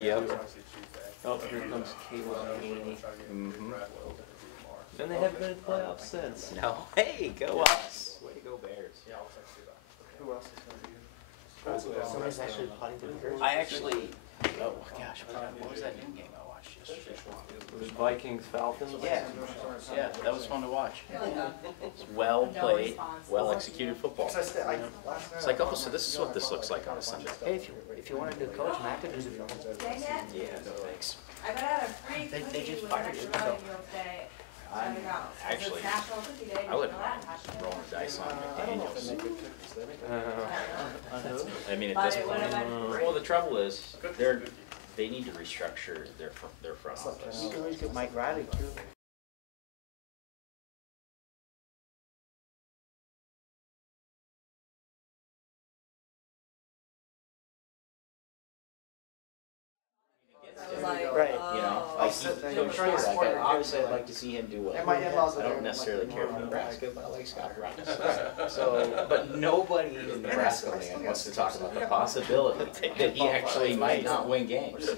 Yep. Oh, here comes Cable and UNI. And they haven't been in playoffs since. No. Hey, go us. Way to go Bears. Who else is going to be? Somebody's actually putting the Bears. I actually, oh gosh, what was that new game I watched yesterday? It was Vikings, Falcons. Yeah, that was fun to watch. It's well played, well executed football. It's like, oh, so this is what this looks like on a Sunday. Hey, if you want to do coach, Matt could do the film. Yeah, thanks. They just fired you. So. Actually, I wouldn't mind rolling the dice on McDaniels. I mean, at this point, well, the trouble is, they need to restructure their front office. You can always get Mike Riley too. Right, you know, like obviously I'd like to see him do well. I don't necessarily care for Nebraska, but I like Scott Brooks. So, but nobody in Nebraska land wants to talk about the possibility that he actually might not win games.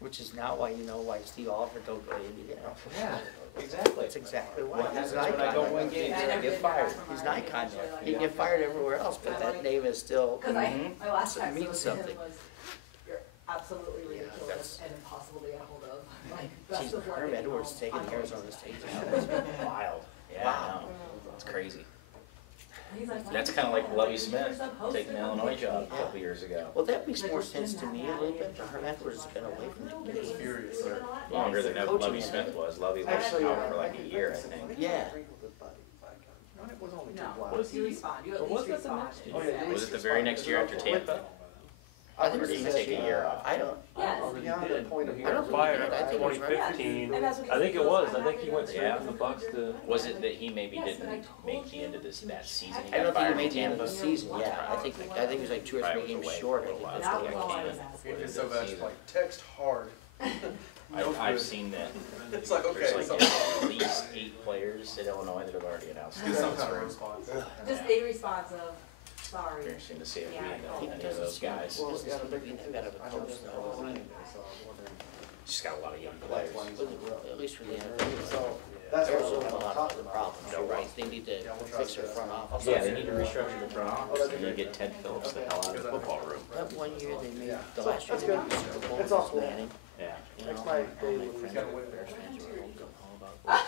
Which is now why you know why Steve Oliver don't go to Indiana. Yeah, exactly. That's exactly why. What happens when I don't win games? I get fired. He's an icon. He can get fired everywhere else, but that name is still means something. Absolutely ridiculous and impossible to get a hold of. Like, Geez, Herm Edwards taking Arizona State. Wild. Yeah, wow. It's crazy. That's kind of like Lovie Smith taking the Illinois job a couple years ago. Well, that makes more sense to me a little bit. Herm Edwards has been away from the game. Longer than Lovie Smith was. Lovie was out for like a year, I think. Yeah. You respond. You at least respond. Was it the very next year after Tampa? I think Or did he take a year off? I don't. He did. He I don't got think fired he did. I in think it was 2015. I think it was. I think he went straight from the Bucks to. Was it that he maybe didn't make the end of that season? I don't think he fired made the end of Tampa? the season. Yeah, I think it was like 2 or 3 games short. I think that's what it was. It's so bad, it's like text hard. I've seen that. It's like, okay, There's like at least 8 players at Illinois that have already announced. do some kind of response. Just a response of, sorry. Interesting to see if we end up He with any of doesn't those seem guys. that of a coach though. Just got a lot of young players. At least for the NFL. Arizona have a lot of other problems. You're right. They need to fix their front office. Yeah, they need to restructure the front office. They need to get Ted Phillips the hell out of the football room. That one year they made the last year they made the Super Bowl. It's all cool. Manning. Yeah. You know, all my friends who were Bears fans were all about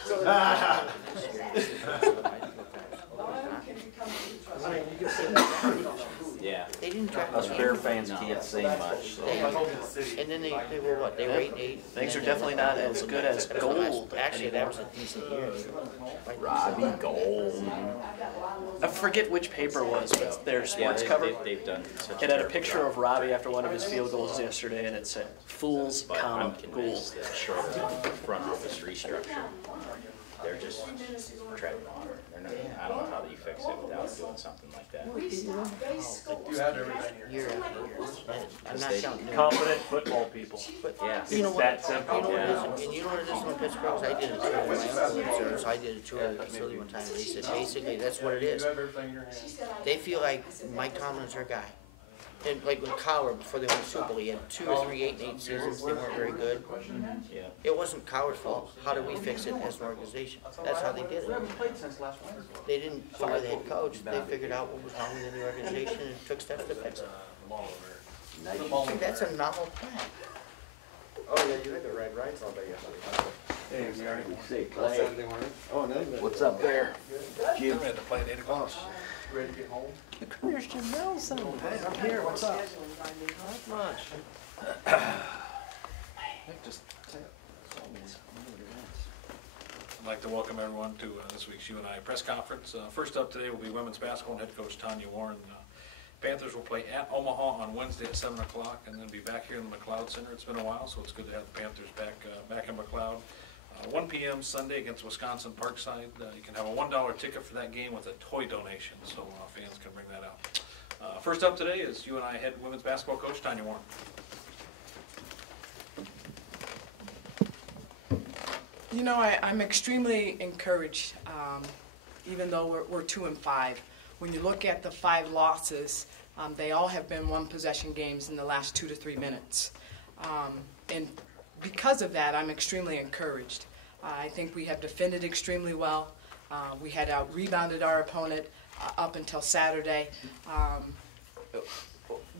Yeah. They didn't draft Us Bear fans can't say much. So. and then they were what? They were 8-8. Things are definitely not as good as gold. Actually, that was a decent year. Robbie Gold. I forget which paper it was, but their Yeah, sports cover. they've done such It had a picture of Robbie after one of his field goals yesterday, and it said, "Fools But I'm count gold." convinced that short of the front office restructure, they're just treading water. They're not, I don't know how you fix it without doing something like that. You have everything here. Year after year. I'm not counting. Competent football people. Yeah. You know It's what? that simple. You know what it is, and you know what it is in Pittsburgh? I did a tour of my uncle lives there, so I did a tour of the facility one time, and they said basically that's what it is. You have everything in your hands. They feel like Mike Tomlin's their guy. And like with Cowher, before they won the Super Bowl, he had 2 or 3 8-8 seasons. They weren't very good. Yeah. It wasn't Cowher's fault. How did we fix it as an organization? That's how they did it. They didn't fire the head coach. They figured out what was wrong within the organization and took steps to fix it. See, that's a novel plan. Oh, yeah, you had the red rights all day yesterday. Hey, Gary. Say, Oh, no. what's up there? Jim. We had to play at 8 o'clock. Ready to get home? There's Jim Nelson. Hey, I'm here, what's up? Not much. I'd like to welcome everyone to this week's UNI press conference. First up today will be women's basketball and head coach Tanya Warren. Panthers will play at Omaha on Wednesday at 7 o'clock and then be back here in the McLeod Center. It's been a while, so it's good to have the Panthers back in McLeod. 1 p.m. Sunday against Wisconsin Parkside. You can have a $1 ticket for that game with a toy donation, so fans can bring that out. First up today is UNI head women's basketball coach Tanya Warren. You know, I'm extremely encouraged, even though we're 2-5. When you look at the 5 losses, they all have been one-possession games in the last 2 to 3 minutes. And because of that, I'm extremely encouraged. I think we have defended extremely well. We had out-rebounded our opponent up until Saturday.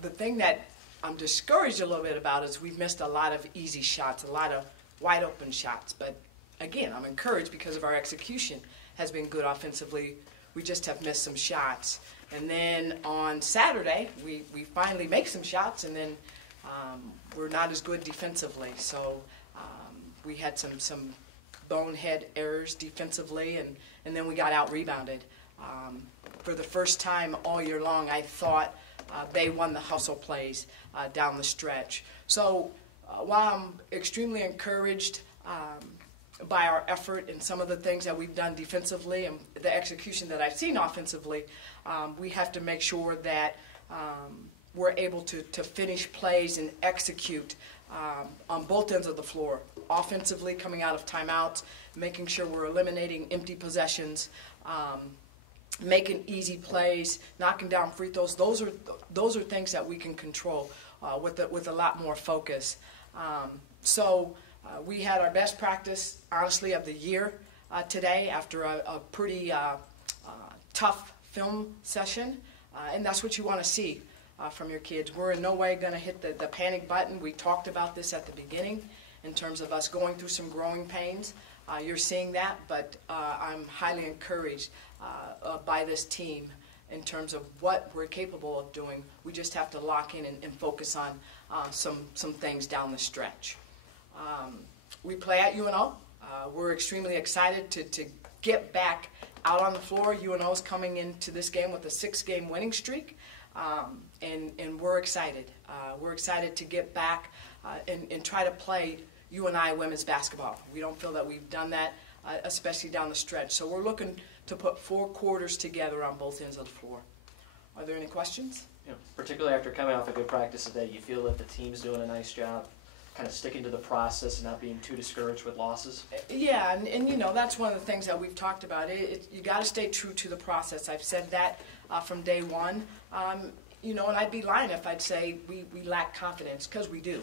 The thing that I'm discouraged a little bit about is we've missed a lot of easy shots, a lot of wide-open shots. But again, I'm encouraged because of our execution has been good offensively. We just have missed some shots. And then on Saturday, we finally make some shots, and then we're not as good defensively. So we had some bonehead errors defensively, and then we got out-rebounded. For the first time all year long, I thought they won the hustle plays down the stretch. So while I'm extremely encouraged by our effort and some of the things that we've done defensively and the execution that I've seen offensively, we have to make sure that we're able to finish plays and execute on both ends of the floor. Offensively, coming out of timeouts, making sure we're eliminating empty possessions, making easy plays, knocking down free throws. Those are things that we can control with a lot more focus. So we had our best practice, honestly, of the year today after a pretty tough film session, and that's what you want to see from your kids. We're in no way going to hit the panic button. We talked about this at the beginning in terms of us going through some growing pains. You're seeing that, but I'm highly encouraged by this team in terms of what we're capable of doing. We just have to lock in and focus on some things down the stretch. We play at UNO. We're extremely excited to get back out on the floor. UNO's coming into this game with a 6-game winning streak, and we're excited. We're excited to get back and try to play UNI women's basketball. We don't feel that we've done that, especially down the stretch. So we're looking to put 4 quarters together on both ends of the floor. Are there any questions? You know, particularly after coming off a good practice today, you feel that the team's doing a nice job kind of sticking to the process and not being too discouraged with losses? Yeah, and you know, that's one of the things that we've talked about. You got to stay true to the process. I've said that from day one. You know, and I'd be lying if I'd say we lack confidence, because we do.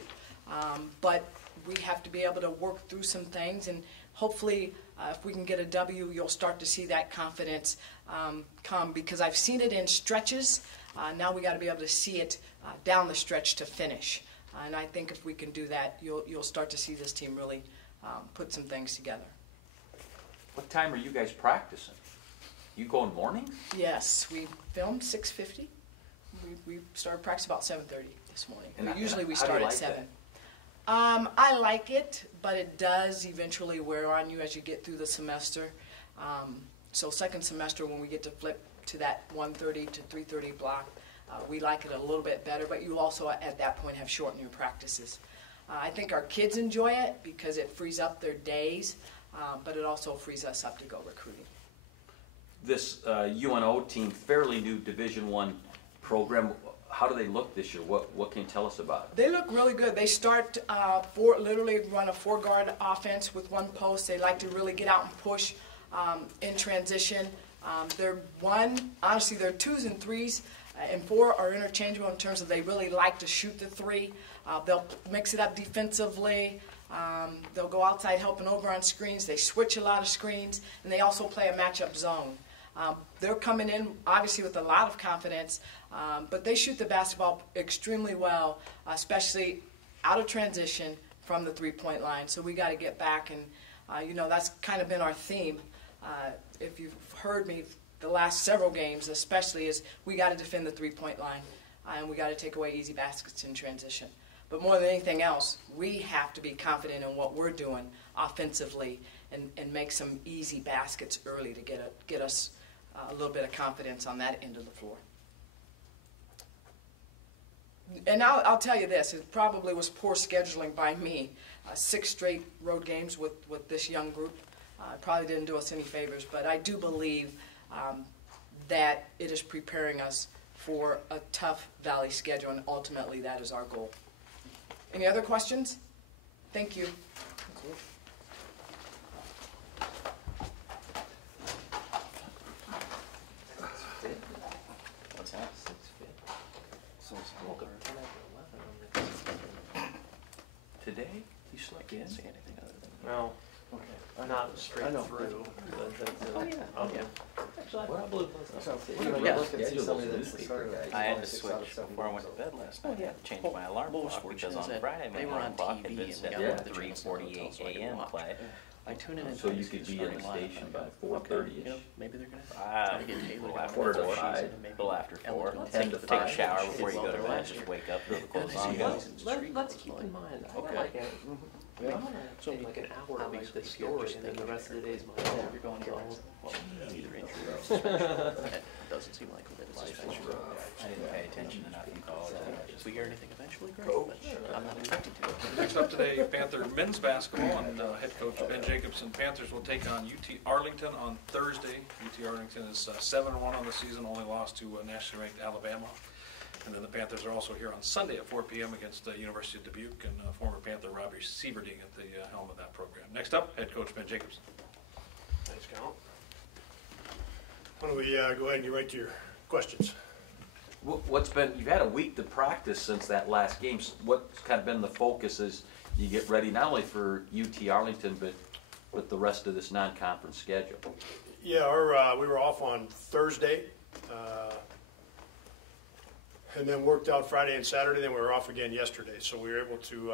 But we have to be able to work through some things, and hopefully if we can get a W, you'll start to see that confidence come, because I've seen it in stretches. Now we got to be able to see it down the stretch to finish. And I think if we can do that, you'll start to see this team really put some things together. What time are you guys practicing? You go in mornings? Yes, we filmed 6:50. We started practice about 7:30 this morning. And usually we how do start you at like 7. I like it, but it does eventually wear on you as you get through the semester. So second semester, when we get to flip to that 1:30 to 3:30 block, we like it a little bit better, but you also at that point have shortened your practices. I think our kids enjoy it because it frees up their days, but it also frees us up to go recruiting. This UNO team, fairly new Division I program, how do they look this year? What can you tell us about it? They look really good. They start literally run a 4-guard offense with 1 post. They like to really get out and push in transition. They're 2s and 3s. And 4 are interchangeable in terms of they really like to shoot the 3. They'll mix it up defensively. They'll go outside helping over on screens. They switch a lot of screens, and they also play a matchup zone. They're coming in, obviously, with a lot of confidence, but they shoot the basketball extremely well, especially out of transition from the 3-point line. So we got to get back, and you know, that's kind of been our theme. If you've heard me, the last several games especially, is we got to defend the 3-point line, and we got to take away easy baskets in transition. But more than anything else, we have to be confident in what we're doing offensively and make some easy baskets early to get us a little bit of confidence on that end of the floor. And I'll tell you this, it probably was poor scheduling by me. 6 straight road games with this young group probably didn't do us any favors, but I do believe that it is preparing us for a tough Valley schedule, and ultimately that is our goal. Any other questions? Thank you. What's that? 6 feet. So it's woke up 10 after 11 on the today? You slept in? Can't see anything other than. Well, not straight I know. through, but that's, Oh, yeah. Actually, I probably was. Yeah. Look and see somebody that's the starter. I had to switch before I went to bed last night. I had to change my alarm clock because on Friday my they were alarm on clock TV had been and set we got for one of the 3:48 so I could a.m. watch. play. I tune in and So you could be in the station by 4:30-ish. You know, maybe they're gonna Ah, try to get Taylor little going after for the 4. season and maybe A little after 4. Ellen Ten to Take a five. shower before you go to Well, bed. Just wake up, throw the clothes Yeah, on, they go. see Let's keep in mind, I got like So like an hour of like obviously, the if you're story, just and then the thinking rest of the day's my yeah, own. you're going to well, either injury or suspension. It doesn't seem like that it's suspension. I didn't pay attention enough in college. If we hear anything eventually, great, but I'm not expecting to. Next up today, Panther men's basketball, and head coach Ben Jacobson. Panthers will take on UT Arlington on Thursday. UT Arlington is 7-1 on the season, only lost to nationally ranked Alabama. And then the Panthers are also here on Sunday at 4 p.m. against the University of Dubuque, and former Panther Robbie Sieverding at the helm of that program. Next up, head coach Ben Jacobson. Thanks, Cal. Why don't we go ahead and get right to your questions? What's been, you've had a week to practice since that last game. What's kind of been the focus as you get ready not only for UT Arlington, but the rest of this non-conference schedule? Yeah, we were off on Thursday, and then worked out Friday and Saturday, then we were off again yesterday. So we were able to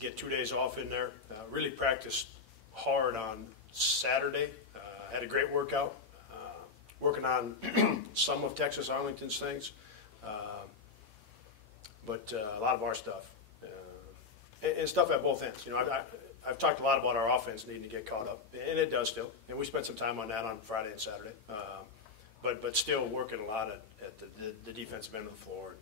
get 2 days off in there. Really practiced hard on Saturday. Had a great workout. Working on some of Texas Arlington's things, but a lot of our stuff, and stuff at both ends. You know, I've talked a lot about our offense needing to get caught up, and it does still. And we spent some time on that on Friday and Saturday, but still working a lot at the defensive end of the floor.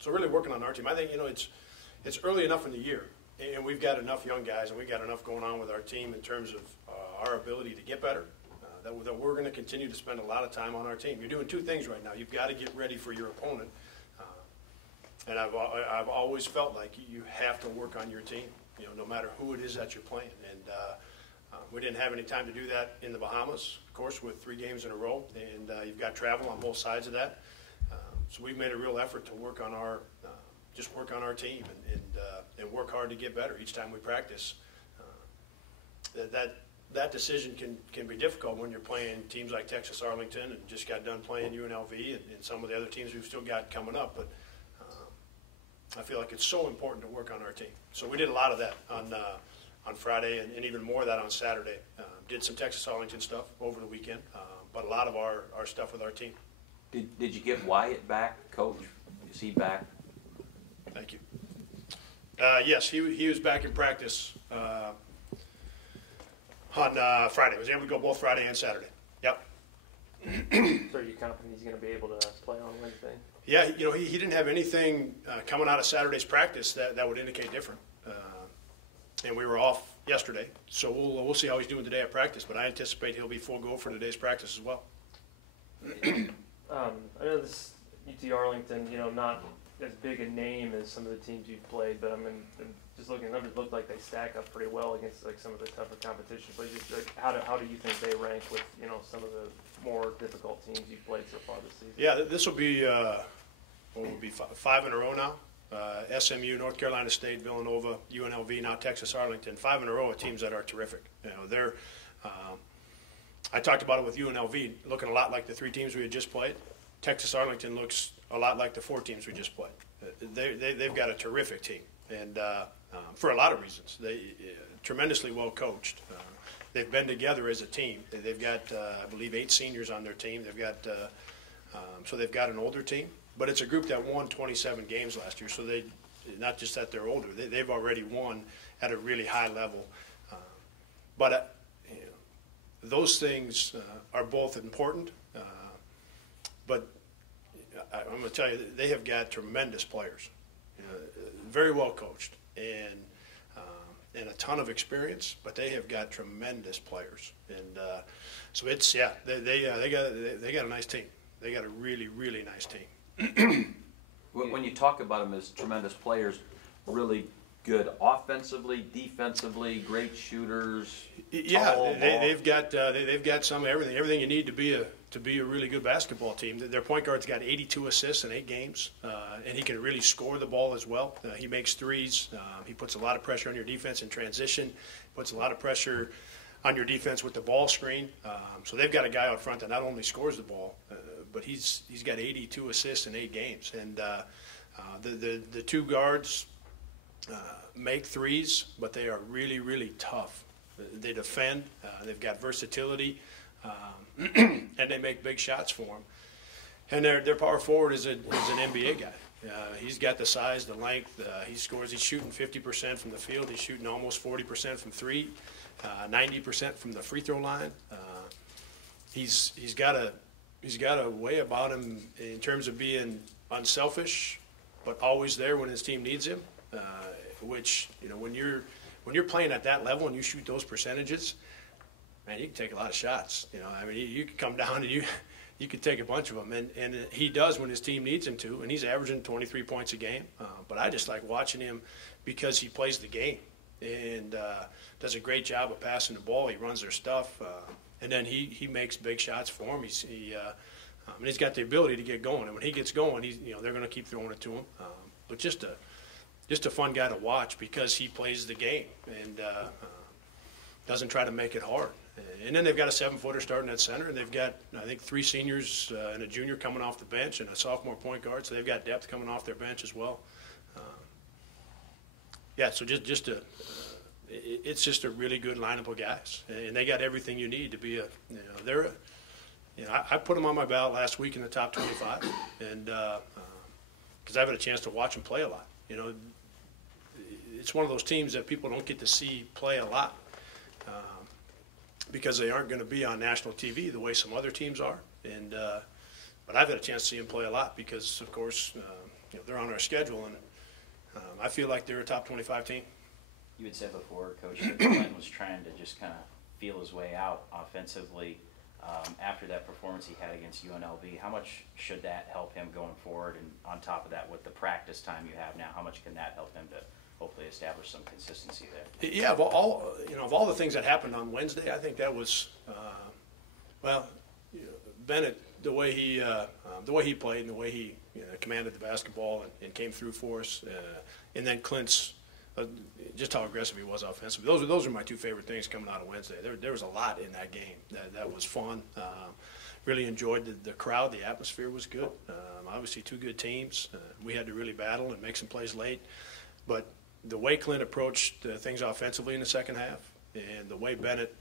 So really working on our team. I think, you know, it's early enough in the year, and we've got enough young guys, and we've got enough going on with our team in terms of our ability to get better. That we're going to continue to spend a lot of time on our team. You're doing two things right now. You've got to get ready for your opponent, and I've always felt like you have to work on your team. You know, no matter who it is that you're playing. And we didn't have any time to do that in the Bahamas, of course, with 3 games in a row, and you've got travel on both sides of that. So we've made a real effort to work on our just work on our team and work hard to get better each time we practice. That decision can be difficult when you're playing teams like Texas Arlington and just got done playing UNLV and some of the other teams we've still got coming up. But I feel like it's so important to work on our team. So we did a lot of that on Friday and even more of that on Saturday. Did some Texas Arlington stuff over the weekend, but a lot of our stuff with our team. Did you get Wyatt back, Coach? Is he back? Thank you. Yes, he was back in practice on Friday. I was able to go both Friday and Saturday. Yep. So are you confident he's going to be able to play on Wednesday? Yeah, you know, he didn't have anything coming out of Saturday's practice that would indicate different. And we were off yesterday, so we'll see how he's doing today at practice. But I anticipate he'll be full go for today's practice as well. I know this UT Arlington, you know, not as big a name as some of the teams you've played, but I mean, just looking at the numbers, look like they stack up pretty well against like some of the tougher competition. But just like, how do you think they rank with, you know, some of the more difficult teams you've played so far this season? Yeah, this will be what will be 5 in a row now. SMU, North Carolina State, Villanova, UNLV, now Texas Arlington. 5 in a row of teams that are terrific. You know, they're. I talked about it with UNLV, looking a lot like the 3 teams we had just played. Texas Arlington looks a lot like the 4 teams we just played. They've got a terrific team, and for a lot of reasons. They tremendously well coached. They've been together as a team. They've got, I believe, 8 seniors on their team. They've got so they've got an older team, but it's a group that won 27 games last year. So they, not just that they're older, they've already won at a really high level. But you know, those things are both important. But I'm going to tell you, they have got tremendous players, very well coached, and a ton of experience. But they have got tremendous players, and so it's they got a nice team. They got a really, really nice team. When you talk about them as tremendous players, really good offensively, defensively, great shooters. Yeah, tall, they've got some everything you need to be to be a really good basketball team. Their point guard's got 82 assists in 8 games, and he can really score the ball as well. He makes threes. He puts a lot of pressure on your defense in transition, puts a lot of pressure on your defense with the ball screen. So they've got a guy out front that not only scores the ball, but he's got 82 assists in 8 games. And the 2 guards make threes, but they are really, really tough. They defend. They've got versatility. And they make big shots for him. And their power forward is an NBA guy. He's got the size, the length. He scores. He's shooting 50% from the field. He's shooting almost 40% from 3, 90% from the free throw line. He's got a way about him in terms of being unselfish, but always there when his team needs him. Which, you know, when you're playing at that level and you shoot those percentages, man, you can take a lot of shots. You know, I mean, you can come down and you can take a bunch of them, and he does when his team needs him to, and he's averaging 23 points a game. But I just like watching him because he plays the game and does a great job of passing the ball. He runs their stuff, and then he makes big shots for him. And he's got the ability to get going, and when he gets going, they're going to keep throwing it to him. But just a fun guy to watch because he plays the game and doesn't try to make it hard. And then they've got a 7-footer starting at center, and they've got, I think, 3 seniors and a junior coming off the bench and a sophomore point guard, so they've got depth coming off their bench as well. So it's just a really good lineup of guys, and they got everything you need to be I put them on my ballot last week in the top 25, and because I've had a chance to watch them play a lot. You know, it's one of those teams that people don't get to see play a lot. Because they aren't going to be on national TV the way some other teams are, but I've had a chance to see them play a lot because, of course, they're on our schedule, and I feel like they're a top 25 team. You had said before, Coach, that Glenn was trying to just kind of feel his way out offensively after that performance he had against UNLV. How much should that help him going forward? And on top of that, with the practice time you have now, how much can that help him to hopefully establish some consistency there? Yeah, of all the things that happened on Wednesday, I think that was Bennett, the way he played and the way he commanded the basketball and came through for us, and then Clint's just how aggressive he was offensively. Those are my 2 favorite things coming out of Wednesday. There was a lot in that game that was fun. Really enjoyed the crowd. The atmosphere was good. Obviously, 2 good teams. We had to really battle and make some plays late, but the way Clint approached things offensively in the second half and the way Bennett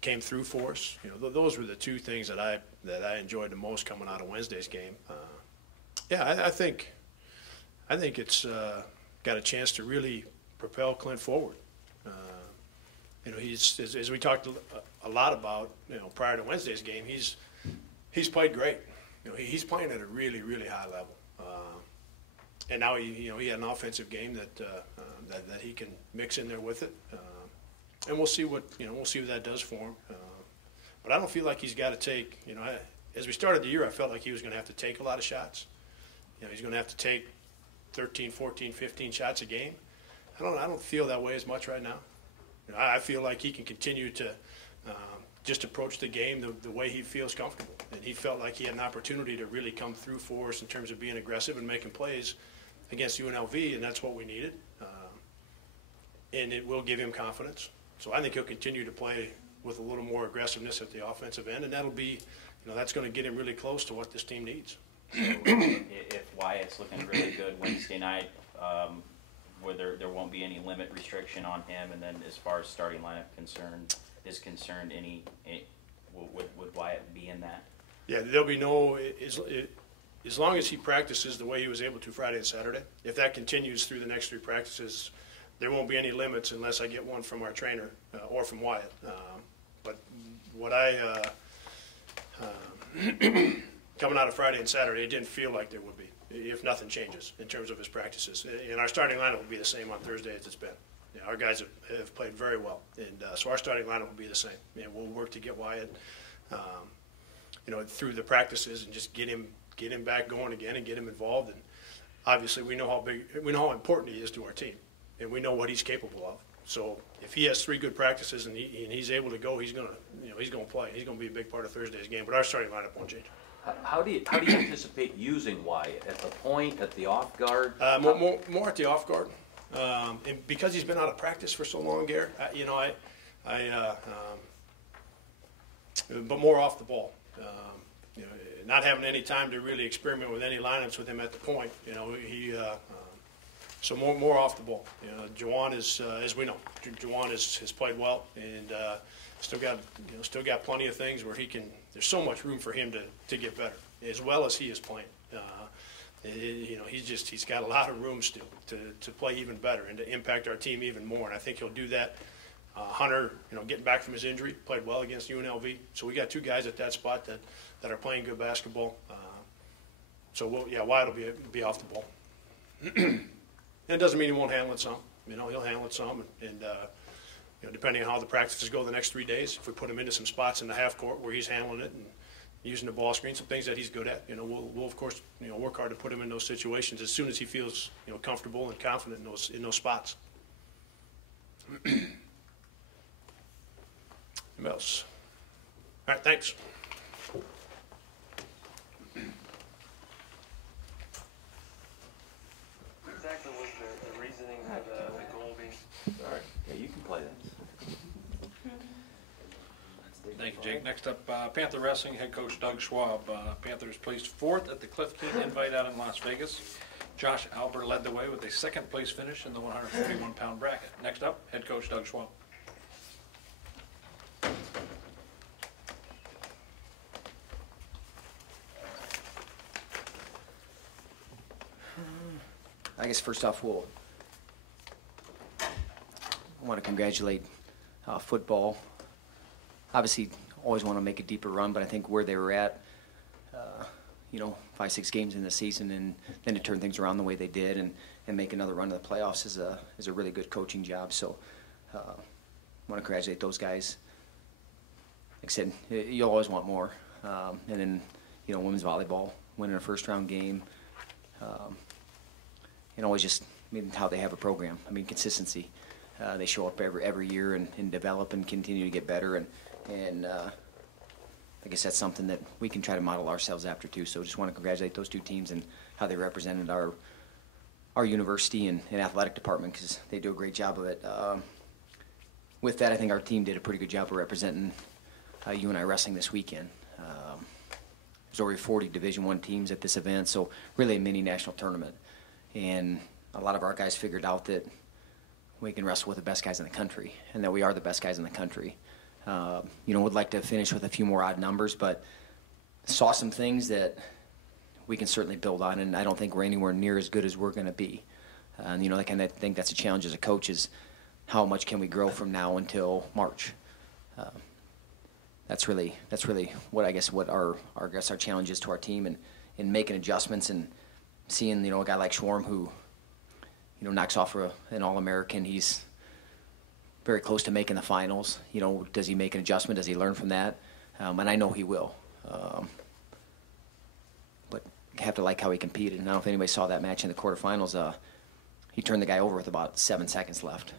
came through for us, those were the 2 things that I enjoyed the most coming out of Wednesday's game. I think it's got a chance to really propel Clint forward. He's, as we talked a lot about, prior to Wednesday's game, he's played great. He's playing at a really, really high level. And now he had an offensive game that he can mix in there with it, and we'll see what that does for him. But I don't feel like he's got to take. As we started the year, I felt like he was going to have to take a lot of shots. He's going to have to take 13, 14, 15 shots a game. I don't feel that way as much right now. I feel like he can continue to just approach the game the way he feels comfortable, and he felt like he had an opportunity to really come through for us in terms of being aggressive and making plays against UNLV, and that's what we needed. And it will give him confidence. So I think he'll continue to play with a little more aggressiveness at the offensive end, and that'll be, that's going to get him really close to what this team needs. So if Wyatt's looking really good Wednesday night, where there won't be any limit restriction on him, and then as far as starting lineup is concerned, would Wyatt be in that? Yeah, there'll be no. As long as he practices the way he was able to Friday and Saturday, if that continues through the next 3 practices, there won't be any limits unless I get one from our trainer or from Wyatt. But what coming out of Friday and Saturday, it didn't feel like there would be, if nothing changes in terms of his practices. And our starting lineup will be the same on Thursday as it's been. Our guys have played very well, and so our starting lineup will be the same. We'll work to get Wyatt, through the practices and just get him back going again and get him involved. And obviously, we know how important he is to our team, and we know what he's capable of. So if he has 3 good practices and he's able to go, he's gonna play. He's gonna be a big part of Thursday's game. But our starting lineup won't change. How do you anticipate using Wyatt? At the point, at the off guard? More at the off guard, and because he's been out of practice for so long, Garrett. But more off the ball. Not having any time to really experiment with any lineups with him at the point. So more off the ball. Juwan is, as we know, Juwan has played well and still got plenty of things where he can. There's so much room for him to get better, as well as he is playing. He's got a lot of room still to play even better and to impact our team even more. And I think he'll do that. Hunter, getting back from his injury, played well against UNLV. So we got 2 guys at that spot that are playing good basketball. Wyatt will be off the ball. And it doesn't mean he won't handle it some. He'll handle it some, and depending on how the practices go the next 3 days, if we put him into some spots in the half court where he's handling it and using the ball screen, some things that he's good at, we'll of course work hard to put him in those situations as soon as he feels comfortable and confident in those spots. Who else? All right, thanks. Exactly was the reasoning for the goal being. All right. Yeah, you can play that. Thank you, Jake. Next up, Panther Wrestling head coach Doug Schwab. Panthers placed 4th at the Cliff King Invite out in Las Vegas. Josh Albert led the way with a 2nd place finish in the 141-pound bracket. Next up, head coach Doug Schwab. I guess first off, I want to congratulate football. Obviously, always want to make a deeper run, but I think where they were at, 5, 6 games in the season, and then to turn things around the way they did and make another run to the playoffs is a really good coaching job. So I want to congratulate those guys. Like I said, you'll always want more. And then, women's volleyball, winning a first-round game. Always just how they have a program. Consistency. They show up every year and develop and continue to get better. And I guess that's something that we can try to model ourselves after too. So just want to congratulate those 2 teams and how they represented our university and athletic department, because they do a great job of it. With that, I think our team did a pretty good job of representing UNI wrestling this weekend. There's over 40 Division I teams at this event, so really a mini national tournament. And a lot of our guys figured out that we can wrestle with the best guys in the country, and that we are the best guys in the country. Would like to finish with a few more odd numbers, but saw some things that we can certainly build on, and I don't think we're anywhere near as good as we're going to be. And I kind of think that's a challenge as a coach, is how much can we grow from now until March. That's really what our challenge is to our team, and in making adjustments and seeing a guy like Schwarm who knocks off an All-American. He's very close to making the finals. Does he make an adjustment? Does he learn from that? And I know he will. But you have to like how he competed. And I don't know if anybody saw that match in the quarterfinals. He turned the guy over with about 7 seconds left,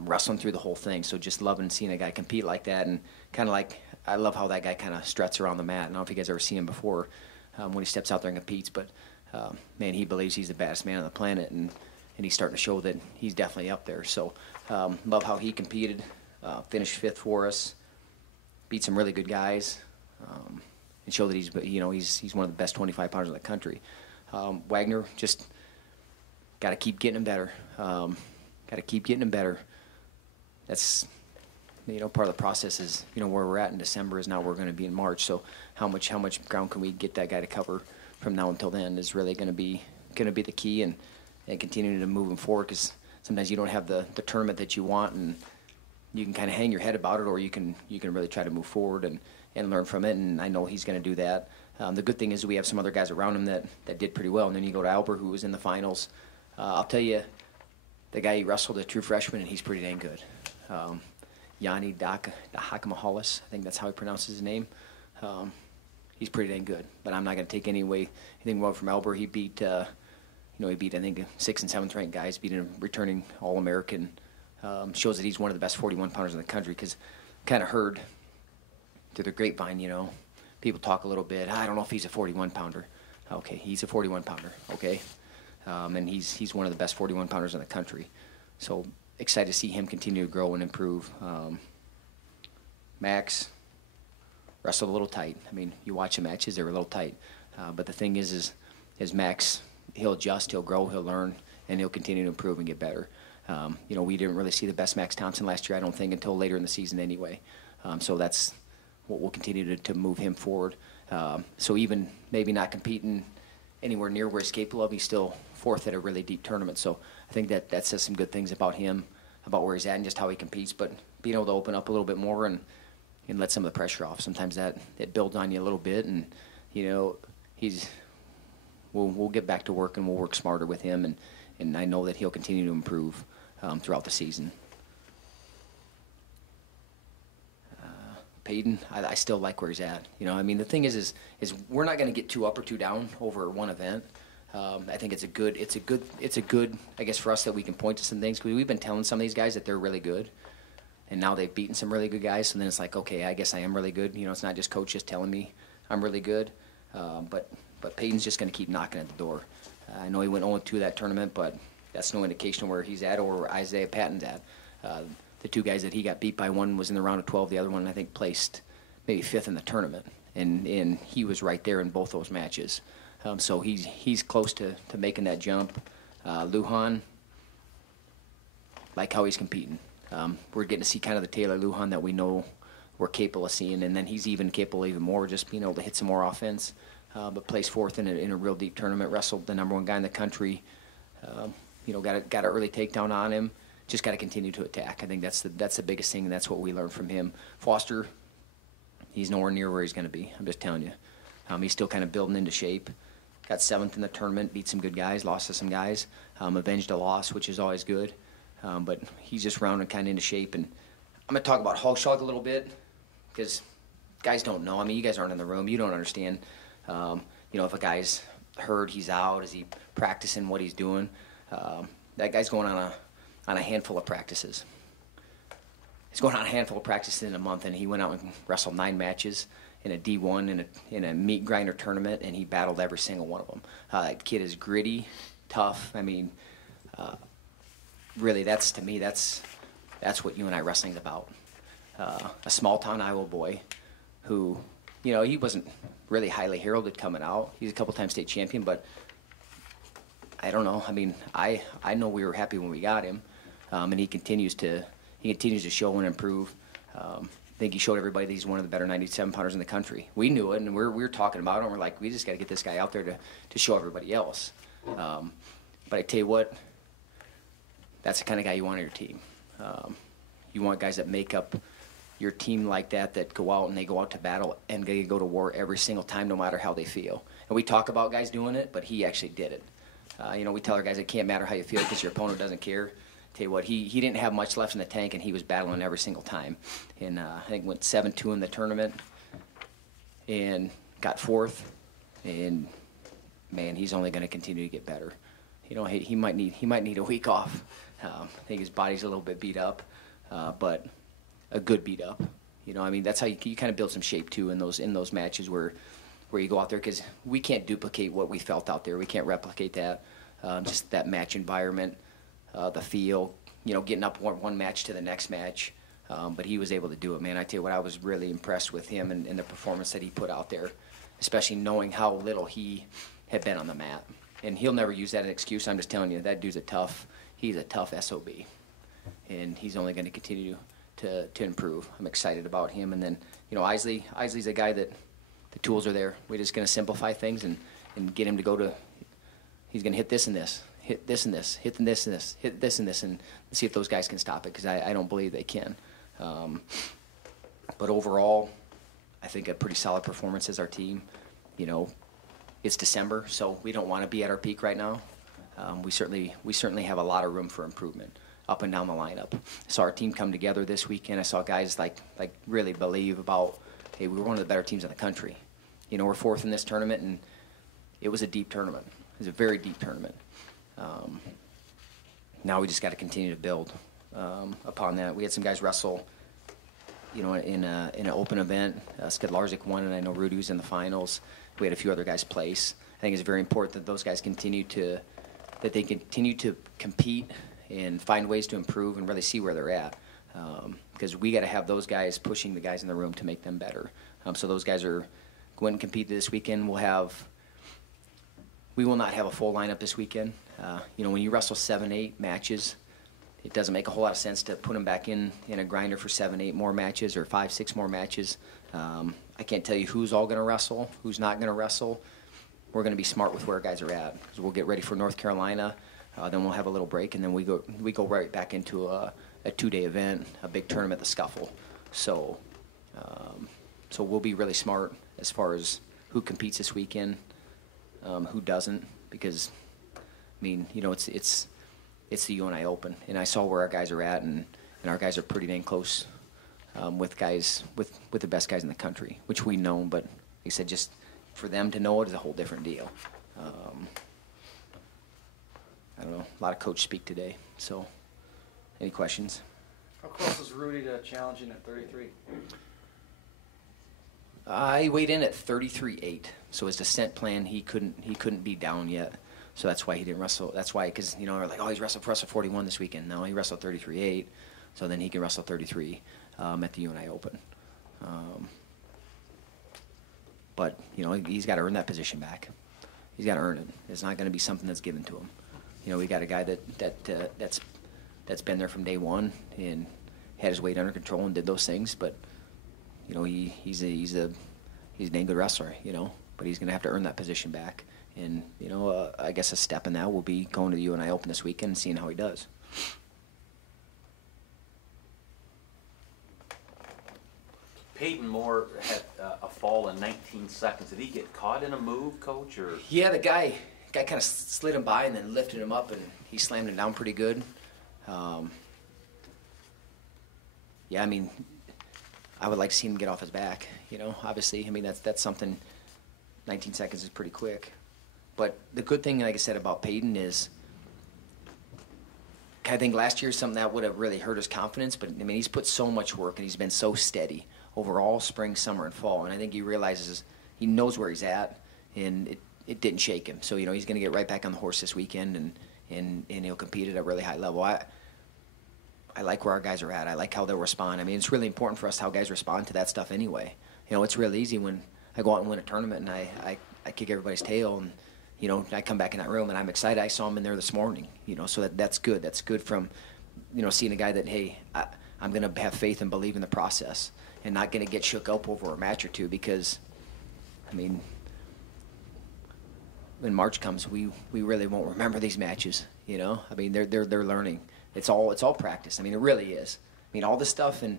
wrestling through the whole thing. So just loving seeing a guy compete like that, and kind of like I love how that guy kind of struts around the mat. I don't know if you guys ever seen him before when he steps out there and competes, but man, he believes he's the baddest man on the planet, and he's starting to show that he's definitely up there. So love how he competed, finished 5th for us, beat some really good guys, and show that he's one of the best 25-pounders in the country. Wagner, just got to keep getting him better. That's part of the process is where we're at in December is now we're going to be in March. So how much ground can we get that guy to cover from now until then is really going to be the key, and continuing to move him forward, because sometimes you don't have the tournament that you want, and you can kind of hang your head about it, or you can really try to move forward and learn from it, and I know he's going to do that. The good thing is we have some other guys around him that did pretty well, and then you go to Albert, who was in the finals. I'll tell you, the guy he wrestled, a true freshman, and he's pretty dang good. Yanni Dahakamahalis, I think that's how he pronounces his name. He's pretty dang good, but I'm not going to take anything away from Albert. He beat, I think 6th and 7th ranked guys, beat a returning All-American shows that he's one of the best 41 pounders in the country, because kind of heard through the grapevine, people talk a little bit, I don't know if he's a 41 pounder. Okay, he's a 41 pounder, okay? And he's one of the best 41 pounders in the country. So excited to see him continue to grow and improve. Max wrestled a little tight. I mean, you watch the matches, they were a little tight. But the thing is Max, he'll adjust, he'll grow, he'll learn, and he'll continue to improve and get better. We didn't really see the best Max Thompson last year, I don't think, until later in the season anyway. So that's what we'll continue to move him forward. So even maybe not competing anywhere near where he's capable of, he's still fourth at a really deep tournament. So I think that says some good things about him, about where he's at and just how he competes, but being able to open up a little bit more and let some of the pressure off. Sometimes it builds on you a little bit, and we'll get back to work and we'll work smarter with him, and I know that he'll continue to improve throughout the season. Peyton, I still like where he's at. The thing is we're not going to get too up or too down over one event. I think it's a good, I guess, for us that we can point to some things, because we've been telling some of these guys that they're really good, and now they've beaten some really good guys. So then it's like, okay, I guess I am really good. It's not just coach just telling me I'm really good. But Peyton's just going to keep knocking at the door. I know he went 0-2 that tournament, but that's no indication of where he's at or where Isaiah Patton's at. The two guys that he got beat by, one was in the round of 12, the other one I think placed maybe 5th in the tournament, and he was right there in both those matches. So he's close to making that jump. Lujan, like how he's competing. We're getting to see kind of the Taylor Lujan that we know we're capable of seeing, and then he's even capable even more, just being able to hit some more offense. But placed 4th in a real deep tournament, wrestled the #1 guy in the country. Got an early takedown on him. Just got to continue to attack. I think that's the biggest thing, and that's what we learned from him. Foster, he's nowhere near where he's going to be. I'm just telling you. He's still kind of building into shape. Got 7th in the tournament, beat some good guys, lost to some guys. Avenged a loss, which is always good. But he's just rounding kind of into shape. And I'm going to talk about Hogshog a little bit, because guys don't know. You guys aren't in the room. You don't understand. If a guy's hurt, he's out, is he practicing what he's doing? That guy's going on a handful of practices. He's going on a handful of practices in a month, and he went out and wrestled 9 matches in a D1 in a meat grinder tournament, and he battled every single one of them. That kid is gritty, tough. Really, to me, that's what UNI wrestling's about. A small town Iowa boy who, he wasn't really highly heralded coming out. He's a couple-time state champion, but I don't know. I know we were happy when we got him, and he continues to show and improve. I think he showed everybody that he's one of the better 97-pounders in the country. We knew it, and we were talking about it, and we're like, we just got to get this guy out there to show everybody else. But I tell you what, that's the kind of guy you want on your team. You want guys that make up your team like that go out and they go out to battle and they go to war every single time, no matter how they feel. And we talk about guys doing it, but he actually did it. We tell our guys it can't matter how you feel because your opponent doesn't care. Tell you what, he didn't have much left in the tank, and he was battling every single time. And I think went 7-2 in the tournament and got 4th. And man, he's only going to continue to get better. He might need a week off. I think his body's a little bit beat up, but a good beat up. That's how you kind of build some shape too in those matches where you go out there, because we can't duplicate what we felt out there. We can't replicate that. Just that match environment, the feel, getting up one match to the next match. But he was able to do it, man. I tell you what, I was really impressed with him and the performance that he put out there, especially knowing how little he had been on the mat. And he'll never use that as an excuse. I'm just telling you, that dude's he's a tough SOB. And he's only going to continue to improve. I'm excited about him. And then, Isley's a guy that the tools are there. We're just going to simplify things and get him to go to, he's going to hit this and this, hit this and this, hit this and this, hit this and this, and see if those guys can stop it, because I don't believe they can. But overall, I think a pretty solid performance as our team. It's December, so we don't want to be at our peak right now. We certainly have a lot of room for improvement up and down the lineup. Saw our team come together this weekend. I saw guys like really believe about, hey, we were one of the better teams in the country. We're 4th in this tournament, and it was a deep tournament. It was a very deep tournament. Now we just got to continue to build. upon that. We had some guys wrestle, in an open event. Skidlarzik won, and I know Rudy was in the finals. We had a few other guys place. I think it's very important that those guys continue to compete and find ways to improve and really see where they're at. Because we got to have those guys pushing the guys in the room to make them better. So those guys are going to compete this weekend. We will not have a full lineup this weekend. When you wrestle 7-8 matches, it doesn't make a whole lot of sense to put them back in a grinder for 7-8 more matches or 5-6 more matches. I can't tell you who's all going to wrestle, who's not going to wrestle. We're going to be smart with where our guys are at, because we'll get ready for North Carolina. Then we'll have a little break, and then we go right back into a 2-day event, a big tournament, the Scuffle. So we'll be really smart as far as who competes this weekend, who doesn't, because it's the UNI Open, and I saw where our guys are at, and our guys are pretty dang close with the best guys in the country, which we know, but like I said, just for them to know it is a whole different deal. I don't know, a lot of coach speak today, so any questions? How close is Rudy to challenging at 33? I weighed in at 33.8, so his descent plan, he couldn't be down yet, so that's why he didn't wrestle. That's why, because we're like, oh, he's wrestled 41 this weekend. No, he wrestled 33.8, so then he can wrestle 33 at the UNI Open. But he's got to earn that position back. He's got to earn it. It's not going to be something that's given to him. We got a guy that's been there from day one and had his weight under control and did those things, but he's a dang good wrestler, but he's going to have to earn that position back. And, I guess a step in that will be going to the UNI Open this weekend and seeing how he does. Peyton Moore had a fall in 19 seconds. Did he get caught in a move, Coach? Or? Yeah, the guy kind of slid him by and then lifted him up, and he slammed him down pretty good. Yeah, I would like to see him get off his back, obviously. That's something, 19 seconds is pretty quick. But the good thing, like I said, about Peyton is, I think last year something that would have really hurt his confidence, but he's put so much work and he's been so steady over all spring, summer, and fall. And I think he realizes, he knows where he's at, and it didn't shake him. So, he's going to get right back on the horse this weekend, and he'll compete at a really high level. I like where our guys are at. I like how they'll respond. It's really important for us how guys respond to that stuff anyway. It's real easy when I go out and win a tournament and I kick everybody's tail, and I come back in that room and I'm excited. I saw him in there this morning, so that's good. That's good from, seeing a guy that, hey, I'm going to have faith and believe in the process and not going to get shook up over a match or two, because, when March comes, we really won't remember these matches, they're learning. It's all practice. It really is. All this stuff and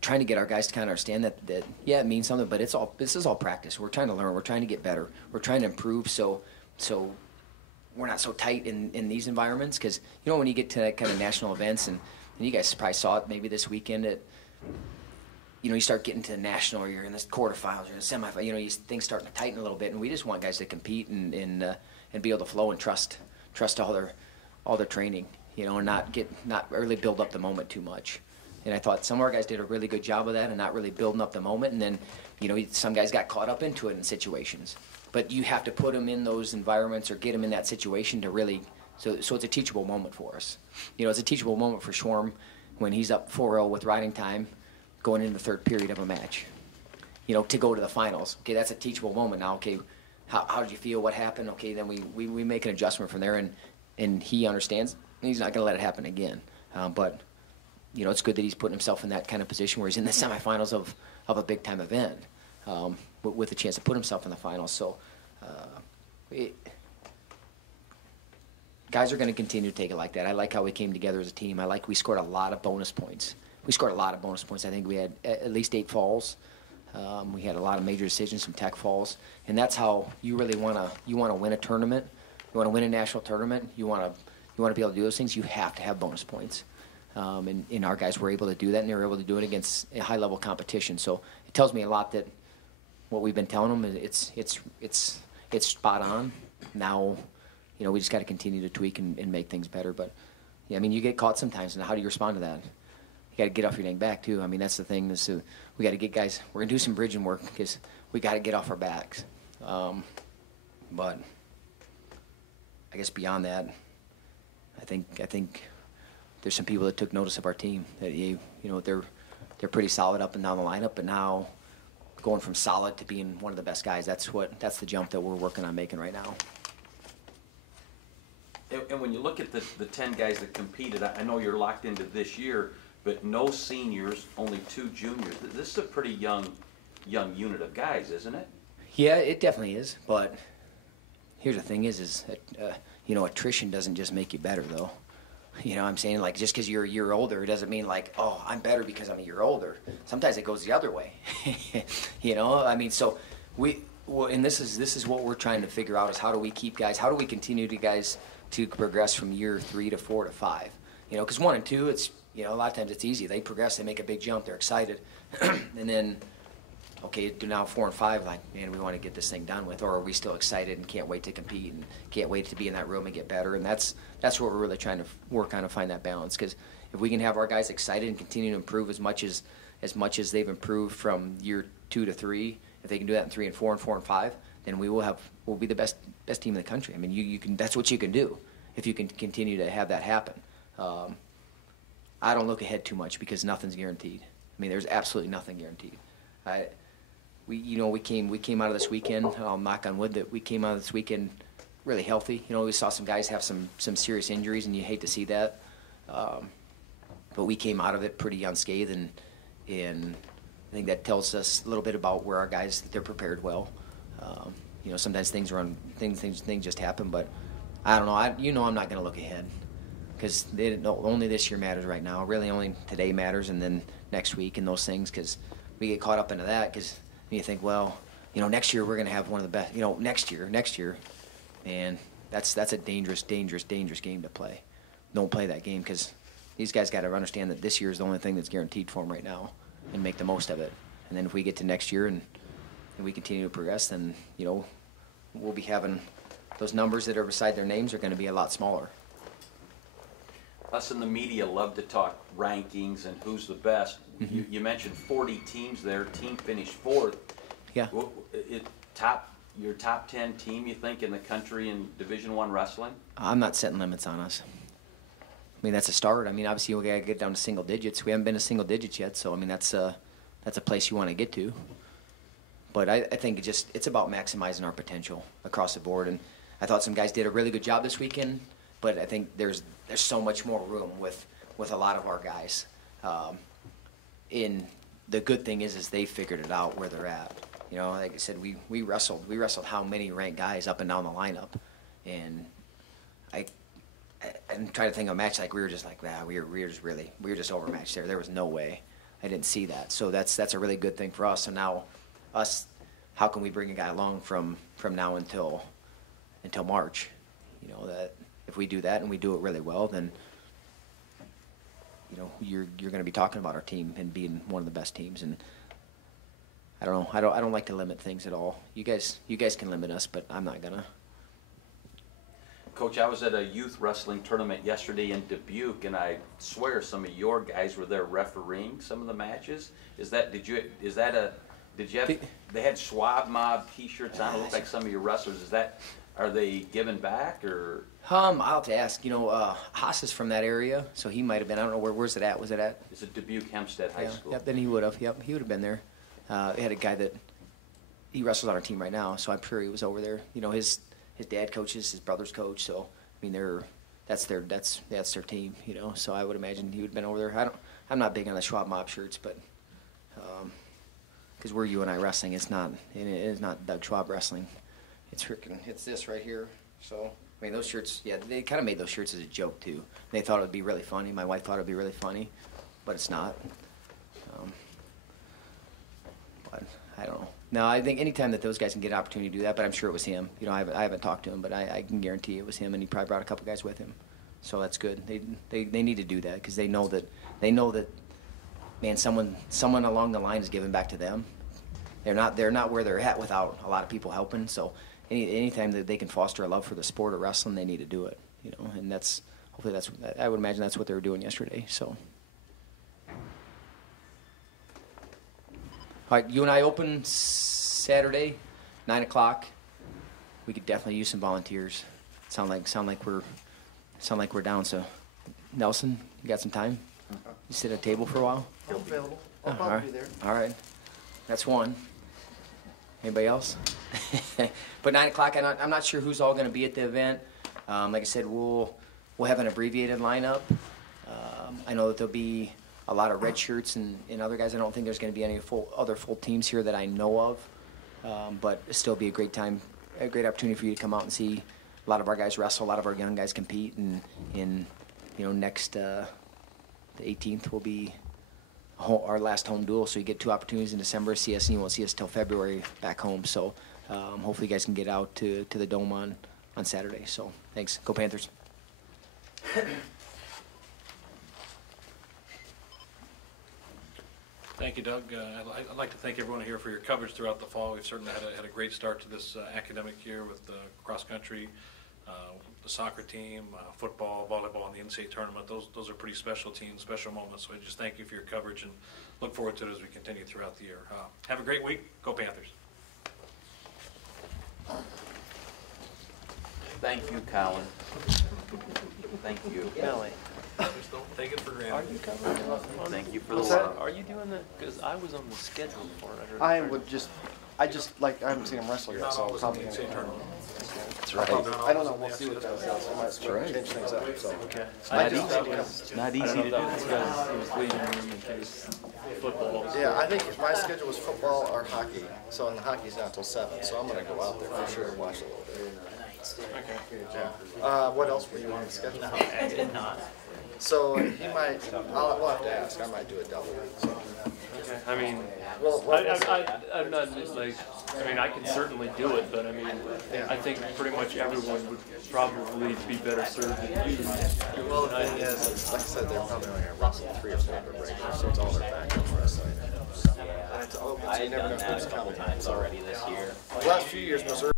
trying to get our guys to kind of understand that yeah, it means something, but this is all practice. We're trying to learn. We're trying to get better. We're trying to improve. So we're not so tight in these environments, because when you get to that kind of national events, and you guys probably saw it maybe this weekend at, you start getting to the national, or you're in the quarterfinals, you're in the semifinals, things start to tighten a little bit, and we just want guys to compete and be able to flow and trust all their training, and not really build up the moment too much. And I thought some of our guys did a really good job of that and not really building up the moment. And then, some guys got caught up into it in situations. But you have to put them in those environments or get them in that situation to really, so it's a teachable moment for us. It's a teachable moment for Schwarm when he's up 4-0 with riding time going into the third period of a match, to go to the finals. Okay, that's a teachable moment now. Okay, how did you feel? What happened? Okay, then we make an adjustment from there, and he understands, and he's not going to let it happen again. But it's good that he's putting himself in that kind of position where he's in the semifinals of a big-time event, with a chance to put himself in the finals. So guys are going to continue to take it like that. I like how we came together as a team. I like we scored a lot of bonus points. I think we had at least 8 falls. We had a lot of major decisions, some tech falls. And that's how you really want to win a tournament. You want to win a national tournament. You want to be able to do those things. You have to have bonus points. And our guys were able to do that, and they were able to do it against a high-level competition. So it tells me a lot that what we've been telling them, it's spot on. Now, we just got to continue to tweak and make things better. But, Yeah, I mean, you get caught sometimes, and how do you respond to that? You got to get off your dang back too. I mean, that's the thing. Is we got to get guys. We're gonna do some bridging work because we got to get off our backs. But I guess beyond that, I think there's some people that took notice of our team. That they're pretty solid up and down the lineup, but now going from solid to being one of the best guys. That's the jump that we're working on making right now. And when you look at the 10 guys that competed, I know you're locked into this year, but no seniors, only 2 juniors. This is a pretty young unit of guys, isn't it? Yeah, it definitely is. But here's the thing is attrition doesn't just make you better, though. You know what I'm saying? Like, just because you're a year older, it doesn't mean like, oh, I'm better because I'm a year older. Sometimes it goes the other way. You know? I mean, so and this is what we're trying to figure out is how do we keep guys, how do we continue to guys to progress from year 3 to 4 to 5? You know, because 1 and 2, it's, you know, a lot of times it's easy. They progress, they make a big jump, they're excited. And then, okay, now 4 and 5, like, man, we want to get this thing done with, or are we still excited and can't wait to compete and can't wait to be in that room and get better? And that's what we're really trying to work on to find that balance. Because if we can have our guys excited and continue to improve as much as they've improved from year 2 to 3, if they can do that in 3 and 4 and 4 and 5, then we'll be the best team in the country. I mean, you can. That's what you can do if you can continue to have that happen. I don't look ahead too much because nothing's guaranteed. I mean, there's absolutely nothing guaranteed. We came out of this weekend. I'll knock on wood that we came out of this weekend really healthy. You know, we saw some guys have some serious injuries, and you hate to see that. But we came out of it pretty unscathed, and I think that tells us a little bit about where our guys, they're prepared well. You know, sometimes things just happen, but I don't know. I'm not going to look ahead because only this year matters right now. Really, only today matters, and then next week and those things, because we get caught up into that because you think, well, you know, next year we're going to have one of the best. You know, next year, and that's a dangerous game to play. Don't play that game because these guys got to understand that this year is the only thing that's guaranteed for them right now, and make the most of it. And then if we get to next year and we continue to progress, then, you know, we'll be having those numbers that are beside their names are going to be a lot smaller. Us in the media love to talk rankings and who's the best. Mm-hmm. You mentioned 40 teams there. Team finished 4th. Yeah. Your top 10 team, you think, in the country in Division I wrestling? I'm not setting limits on us. I mean, that's a start. I mean, obviously we got to get down to single digits. We haven't been to single digits yet, so I mean that's a place you want to get to. But I think it's about maximizing our potential across the board. And I thought some guys did a really good job this weekend, but I think there's so much more room with a lot of our guys. And the good thing is they figured it out where they're at. You know, like I said, we wrestled how many ranked guys up and down the lineup, and I'm trying to think of a match like we were just like, wow, we were just overmatched there. There was no way. I didn't see that. So that's a really good thing for us. So now how can we bring a guy along from now until March? You know, that if we do that and we do it really well, then, you know, you're going to be talking about our team and being one of the best teams. And I don't know. I don't like to limit things at all. You guys can limit us, but I'm not gonna. Coach, I was at a youth wrestling tournament yesterday in Dubuque, and I swear some of your guys were there refereeing some of the matches. They had Schwab Mob T-shirts on. It looked like some of your wrestlers. Are they giving back or? I'll have to ask. You know, Haas is from that area, so he might have been. I don't know where's it at. Was it at? It's at Dubuque Hempstead High School. Yep. Then he would have. Yep, he would have been there. They had a guy that he wrestles on our team right now, so I'm sure he was over there. You know, his dad coaches, his brother's coach. So I mean, that's their team. You know, so I would imagine he would have been over there. I'm not big on the Schwab Mob shirts, but because we're UNI wrestling, it is not Doug Schwab wrestling. It's this right here. So I mean, those shirts, yeah, they kind of made those shirts as a joke too. They thought it would be really funny. My wife thought it would be really funny, but it's not. But I don't know. No, I think anytime that those guys can get an opportunity to do that, but I'm sure it was him. You know, I haven't talked to him, but I can guarantee it was him, and he probably brought a couple guys with him. So that's good. They need to do that because they know that man, someone along the line is giving back to them. They're not where they're at without a lot of people helping. So anytime that they can foster a love for the sport of wrestling, they need to do it. You know, and that's hopefully I would imagine that's what they were doing yesterday, so. All right, UNI open Saturday, 9 o'clock. We could definitely use some volunteers. Sound like we're down. So, Nelson, you got some time? You sit at a table for a while? I'm available. I'll All probably right. be there. All right, that's one. Anybody else? But 9 o'clock. I'm not sure who's all going to be at the event. Like I said, we'll have an abbreviated lineup. I know that there'll be a lot of red shirts and other guys. I don't think there's going to be any other full teams here that I know of. But it'll still be a great time, a great opportunity for you to come out and see a lot of our guys wrestle, a lot of our young guys compete, and next the 18th will be our last home duel. So you get 2 opportunities in December to see us, and you won't see us till February back home. So hopefully you guys can get out to the Dome on Saturday. So thanks. Go Panthers. Thank you, Doug. I'd like to thank everyone here for your coverage throughout the fall. We've certainly had a great start to this academic year with cross country, the soccer team, football, volleyball, and the NCAA tournament. Those are pretty special teams, special moments. So I just thank you for your coverage and look forward to it as we continue throughout the year. Have a great week. Go Panthers. Thank you, Colin. Thank you. Melly, Take it for are granted. you covering it? Thank you for the What's that? love. Are you doing that? Because I was on the schedule for it. I haven't seen him wrestle yet, so I'm probably gonna. That's right. I don't know, we'll see what that does. I might change things up, so. Okay. Might be It's not I easy don't to know do. if that was because he was leaving the room in case football. Yeah, I think my schedule was football or hockey, so and the hockey's not till 7, so I'm gonna go out there for sure and watch a little bit. Okay. Yeah. What else were you on the schedule? I did not. So he might, we'll have to ask, I might do a double. So. Okay. I mean, Well, I'm not just like. I mean, I can certainly do it, but I mean, I think pretty much everyone would probably be better served than you. well, the thing is, like I said, they're probably only gonna wrestle 3 or 4 good regulars, so it's all their backup wrestling. And it's open, so you I've never know done if that it's a couple coming. times already this year. The last few years, Missouri